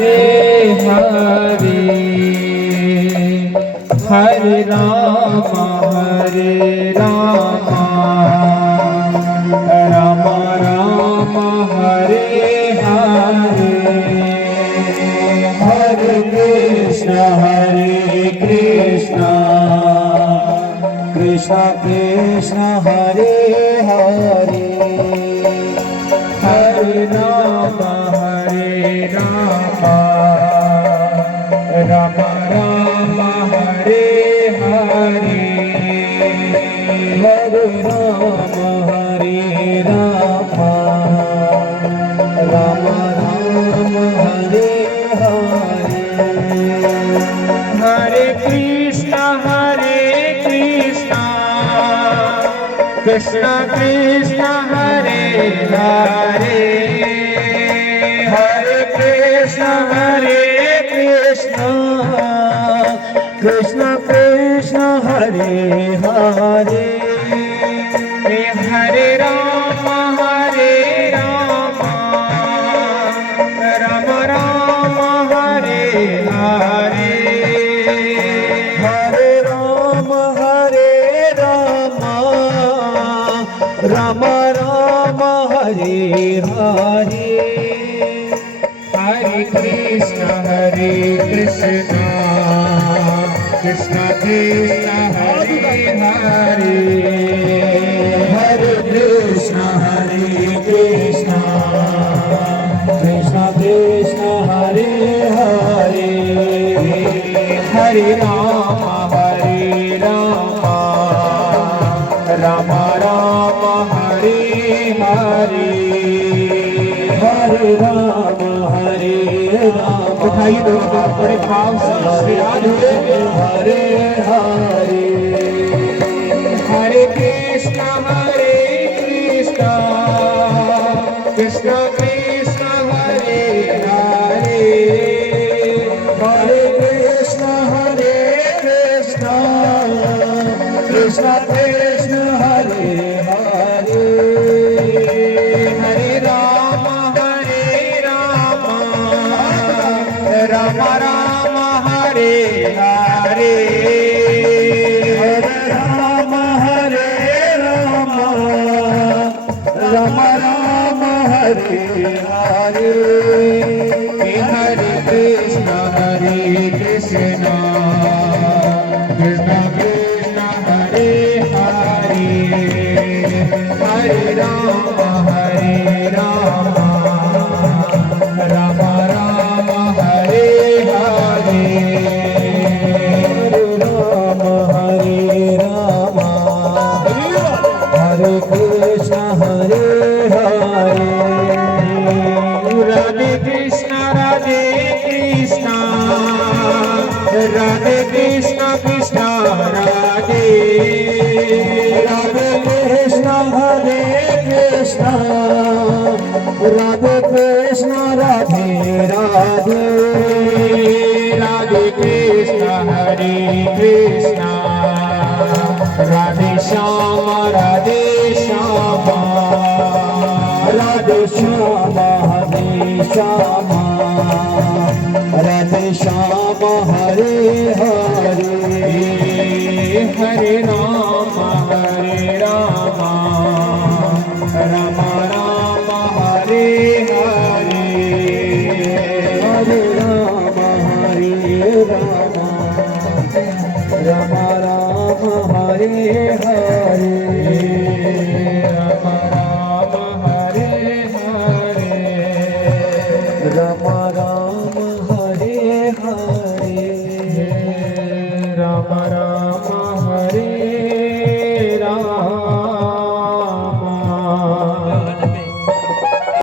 हरे हरे राम राम राम हरे हरे हरे कृष्ण कृष्ण कृष्ण हरे हरे हरे राम राम राम हरे हरे हरे राम राम राम हरे हरे हरे कृष्ण कृष्ण कृष्ण हरे हरे हरे कृष्ण कृष्ण कृष्ण हरे हरे हरे राम राम राम हरे हरे हरे राम राम राम हरे हरे हरे कृष्ण कृष्ण कृष्ण हरे हरे हरे कृष्ण कृष्ण कृष्ण हरे हरे हरे राम राम राम हरे हरे हरे राम दिखाइए दोस्तों बड़े भाव से श्री राधे हरे हरे हरे कृष्ण कृष्ण कृष्ण हरे हरे हरे कृष्ण कृष्ण कृष्ण हरे हरे हरे राम राम राम हरे हरे हरे राम राम राम हरे हरे हरे कृष्ण कृष्ण कृष्ण हरे हरे हरे राम राम राम हरे हरे हरे राम हरे कृष्ण हरे हरे राधे कृष्ण कृष्ण राधे कृष्ण हरे कृष्ण राधे कृष्ण राधे कृष्ण हरे कृष्ण राधे श्याम हरे श्याम राधे श्याम हरे हरे हरे राम राम राम हरे हरे हरे राम राम राम हरे हरे राम हरे हरे राम